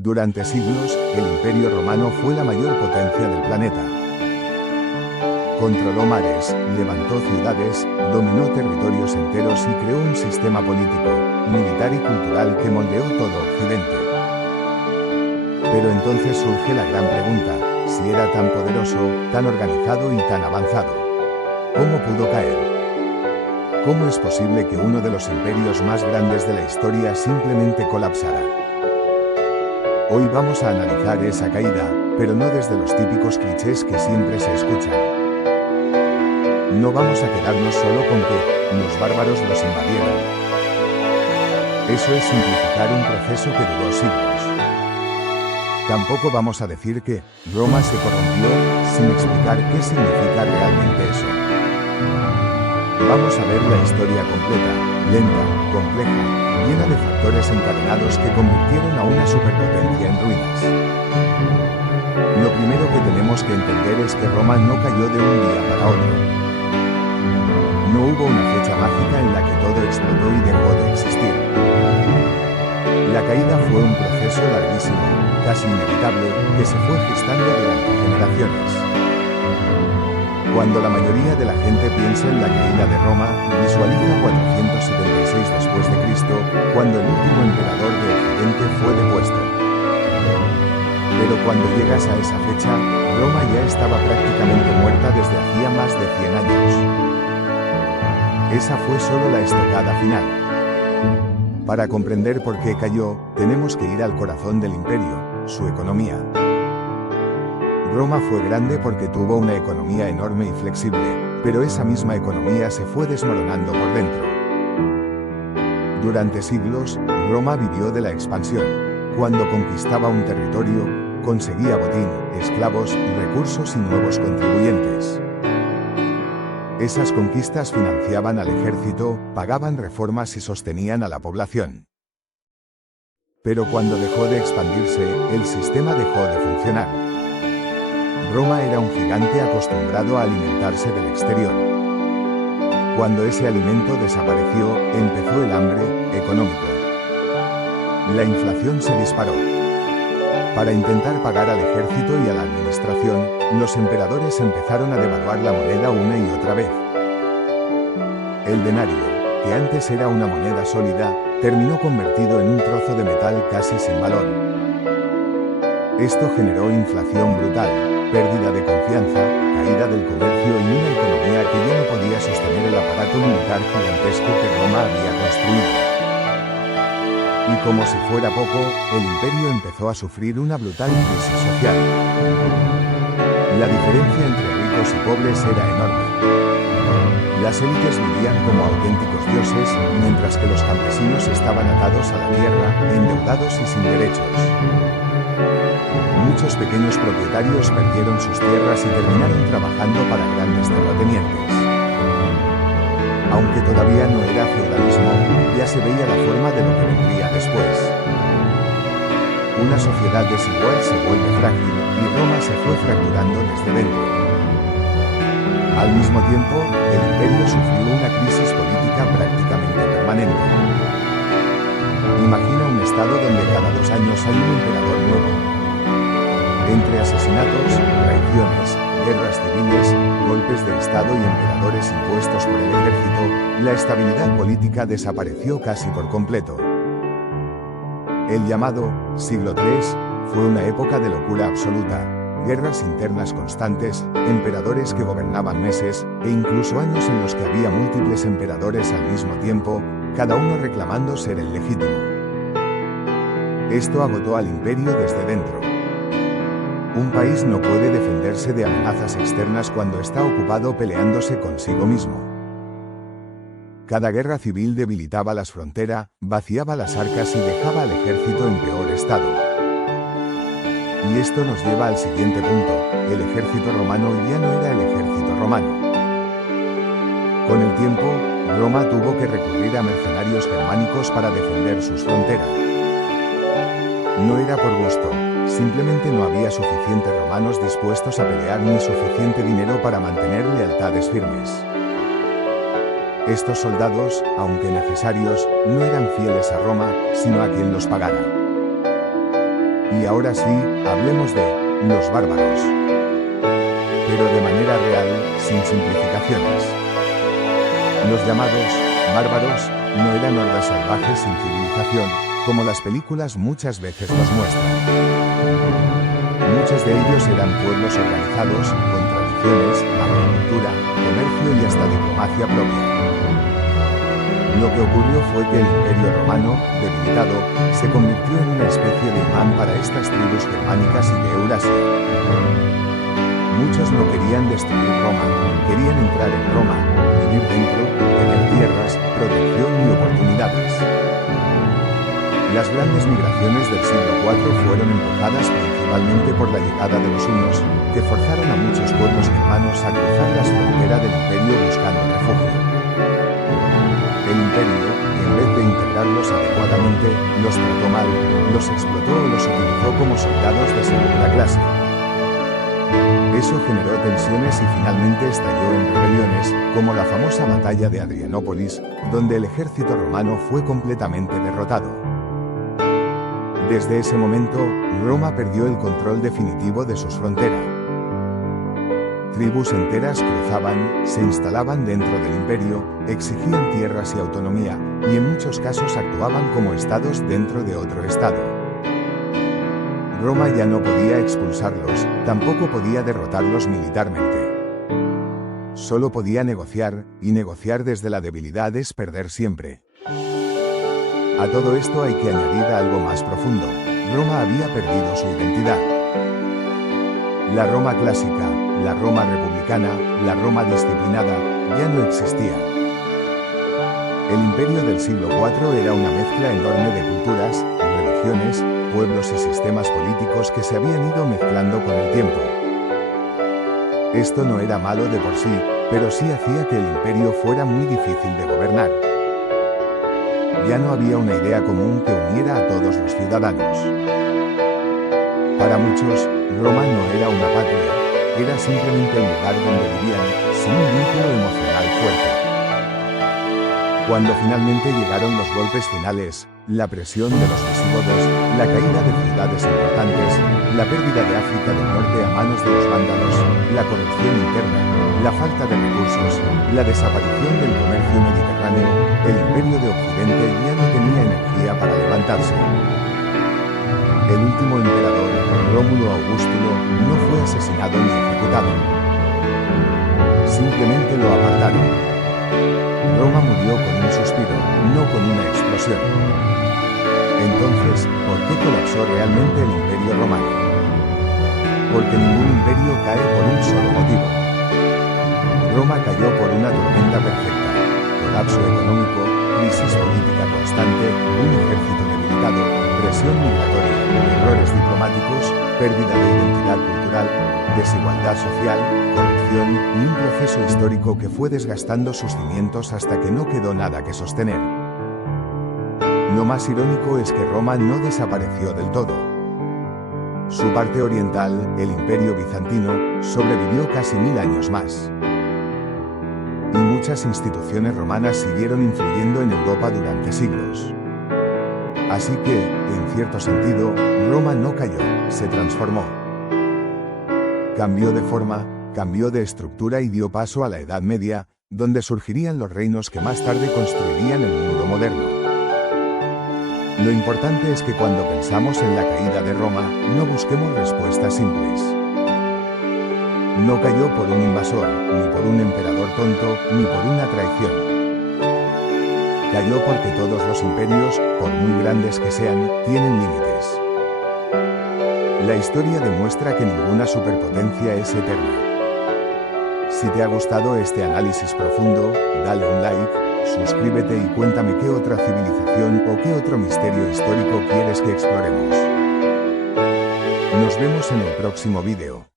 Durante siglos, el Imperio Romano fue la mayor potencia del planeta. Controló mares, levantó ciudades, dominó territorios enteros y creó un sistema político, militar y cultural que moldeó todo Occidente. Pero entonces surge la gran pregunta: si era tan poderoso, tan organizado y tan avanzado, ¿cómo pudo caer? ¿Cómo es posible que uno de los imperios más grandes de la historia simplemente colapsara? Hoy vamos a analizar esa caída, pero no desde los típicos clichés que siempre se escuchan. No vamos a quedarnos solo con que los bárbaros los invadieron. Eso es simplificar un proceso que duró siglos. Tampoco vamos a decir que Roma se corrompió, sin explicar qué significa realmente eso. Vamos a ver la historia completa, lenta, compleja, llena de factores encadenados que convirtieron a una superpotencia en ruinas. Lo primero que tenemos que entender es que Roma no cayó de un día para otro. No hubo una fecha mágica en la que todo explotó y dejó de existir. La caída fue un proceso larguísimo, casi inevitable, que se fue gestando durante generaciones. Cuando la mayoría de la gente piensa en la caída de Roma, visualiza 476 después de Cristo, cuando el último emperador de Occidente fue depuesto. Pero cuando llegas a esa fecha, Roma ya estaba prácticamente muerta desde hacía más de 100 años. Esa fue solo la estocada final. Para comprender por qué cayó, tenemos que ir al corazón del imperio, su economía. Roma fue grande porque tuvo una economía enorme y flexible, pero esa misma economía se fue desmoronando por dentro. Durante siglos, Roma vivió de la expansión. Cuando conquistaba un territorio, conseguía botín, esclavos, recursos y nuevos contribuyentes. Esas conquistas financiaban al ejército, pagaban reformas y sostenían a la población. Pero cuando dejó de expandirse, el sistema dejó de funcionar. Roma era un gigante acostumbrado a alimentarse del exterior. Cuando ese alimento desapareció, empezó el hambre económico. La inflación se disparó. Para intentar pagar al ejército y a la administración, los emperadores empezaron a devaluar la moneda una y otra vez. El denario, que antes era una moneda sólida, terminó convertido en un trozo de metal casi sin valor. Esto generó inflación brutal, pérdida de confianza, caída del comercio y una economía que ya no podía sostener el aparato militar gigantesco que Roma había construido. Y como si fuera poco, el imperio empezó a sufrir una brutal crisis social. La diferencia entre ricos y pobres era enorme. Las élites vivían como auténticos dioses, mientras que los campesinos estaban atados a la tierra, endeudados y sin derechos. Muchos pequeños propietarios perdieron sus tierras y terminaron trabajando para grandes terratenientes. Aunque todavía no era feudalismo, ya se veía la forma de lo que vendría después. Una sociedad desigual se vuelve frágil, y Roma se fue fracturando desde dentro. Al mismo tiempo, el imperio sufrió una crisis política prácticamente permanente. Imagina un estado donde cada 2 años hay un emperador nuevo. Entre asesinatos, traiciones, guerras civiles, golpes de Estado y emperadores impuestos por el ejército, la estabilidad política desapareció casi por completo. El llamado siglo III fue una época de locura absoluta, guerras internas constantes, emperadores que gobernaban meses, e incluso años en los que había múltiples emperadores al mismo tiempo, cada uno reclamando ser el legítimo. Esto agotó al imperio desde dentro. Un país no puede defenderse de amenazas externas cuando está ocupado peleándose consigo mismo. Cada guerra civil debilitaba las fronteras, vaciaba las arcas y dejaba al ejército en peor estado. Y esto nos lleva al siguiente punto: el ejército romano ya no era el ejército romano. Con el tiempo, Roma tuvo que recurrir a mercenarios germánicos para defender sus fronteras. No era por gusto. Simplemente no había suficientes romanos dispuestos a pelear ni suficiente dinero para mantener lealtades firmes. Estos soldados, aunque necesarios, no eran fieles a Roma, sino a quien los pagara. Y ahora sí, hablemos de los bárbaros. Pero de manera real, sin simplificaciones. Los llamados bárbaros no eran hordas salvajes sin civilización, como las películas muchas veces los muestran. Muchos de ellos eran pueblos organizados, con tradiciones, agricultura, comercio y hasta diplomacia propia. Lo que ocurrió fue que el Imperio Romano, debilitado, se convirtió en una especie de imán para estas tribus germánicas y de Eurasia. Muchos no querían destruir Roma, querían entrar en Roma, vivir dentro, tener tierras, protección y oportunidades. Las grandes migraciones del siglo IV fueron empujadas principalmente por la llegada de los hunos, que forzaron a muchos pueblos germanos a cruzar las fronteras del imperio buscando refugio. El imperio, en vez de integrarlos adecuadamente, los trató mal, los explotó o los utilizó como soldados de segunda clase. Eso generó tensiones y finalmente estalló en rebeliones, como la famosa batalla de Adrianópolis, donde el ejército romano fue completamente derrotado. Desde ese momento, Roma perdió el control definitivo de sus fronteras. Tribus enteras cruzaban, se instalaban dentro del imperio, exigían tierras y autonomía, y en muchos casos actuaban como estados dentro de otro estado. Roma ya no podía expulsarlos, tampoco podía derrotarlos militarmente. Solo podía negociar, y negociar desde la debilidad es perder siempre. A todo esto hay que añadir algo más profundo. Roma había perdido su identidad. La Roma clásica, la Roma republicana, la Roma disciplinada, ya no existía. El imperio del siglo IV era una mezcla enorme de culturas, religiones, pueblos y sistemas políticos que se habían ido mezclando con el tiempo. Esto no era malo de por sí, pero sí hacía que el imperio fuera muy difícil de gobernar. Ya no había una idea común que uniera a todos los ciudadanos. Para muchos, Roma no era una patria, era simplemente el lugar donde vivían, sin un vínculo emocional fuerte. Cuando finalmente llegaron los golpes finales, la presión de los visigodos, la caída de ciudades importantes, la pérdida de África del Norte a manos de los vándalos, la corrupción interna, la falta de recursos, la desaparición del comercio mediterráneo, el imperio de Occidente ya no tenía energía para levantarse. El último emperador, Rómulo Augustulo, no fue asesinado ni ejecutado. Simplemente lo apartaron. Roma murió con un suspiro, no con una explosión. Entonces, ¿por qué colapsó realmente el Imperio Romano? Porque ningún imperio cae por un solo motivo. Roma cayó por una tormenta perfecta: colapso económico, crisis política constante, un ejército debilitado, presión migratoria, errores diplomáticos, pérdida de identidad cultural, desigualdad social, corrupción y un proceso histórico que fue desgastando sus cimientos hasta que no quedó nada que sostener. Lo más irónico es que Roma no desapareció del todo. Su parte oriental, el Imperio Bizantino, sobrevivió casi 1000 años más. Y muchas instituciones romanas siguieron influyendo en Europa durante siglos. Así que, en cierto sentido, Roma no cayó, se transformó. Cambió de forma, cambió de estructura y dio paso a la Edad Media, donde surgirían los reinos que más tarde construirían el mundo moderno. Lo importante es que cuando pensamos en la caída de Roma, no busquemos respuestas simples. No cayó por un invasor, ni por un emperador tonto, ni por una traición. Cayó porque todos los imperios, por muy grandes que sean, tienen límites. La historia demuestra que ninguna superpotencia es eterna. Si te ha gustado este análisis profundo, dale un like, suscríbete y cuéntame qué otra civilización o qué otro misterio histórico quieres que exploremos. Nos vemos en el próximo vídeo.